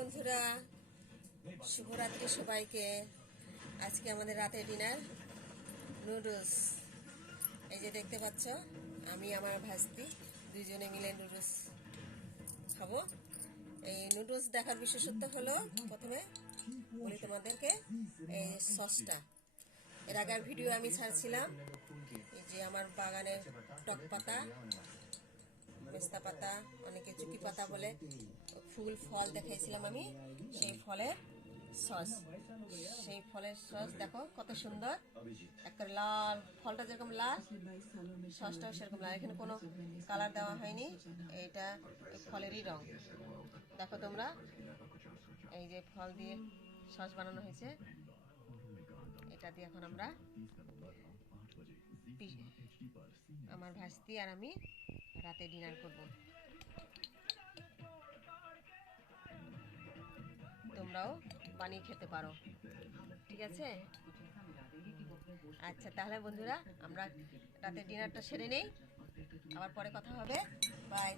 বন্ধুরা, শুভরাত্রি সবাইকে। আজকে আমাদের রাতের ডিনার নুডলস। এই যে দেখতে পাচ্ছ, আমি আমার ভাস্তি দুইজনে মিলে নুডলস খাবো। এই নুডলস দেখার বিশেষত্ব হলো, প্রথমে বলি তোমাদেরকে, এই সসটা। এর আগের ভিডিও আমি ছাড়ছিলাম, এই যে আমার বাগানের টক পাতা, মেস্তা পাতা, অনেকে চুকি পাতা বলে, ফুল ফল দেখাইছিলাম আমি। সেই ফলের সস, সেই ফলের সস দেখো কত সুন্দর, একটা লাল, ফলটা যেরকম লাল সসটাও সেরকম লাল। এখানে কোনো কালার দেওয়া হয়নি, এটা ফলেরই রং। দেখো তোমরা, এই যে ফল দিয়ে সস বানানো হয়েছে, এটা দিয়ে এখন আমরা, আমার ভাস্তি আর আমি রাতে ডিনার করব। তোমরাও বানিয়ে খেতে পারো, ঠিক আছে? আচ্ছা, তাহলে বন্ধুরা আমরা রাতের ডিনারটা সেরে নেই, আবার পরে কথা হবে। বাই।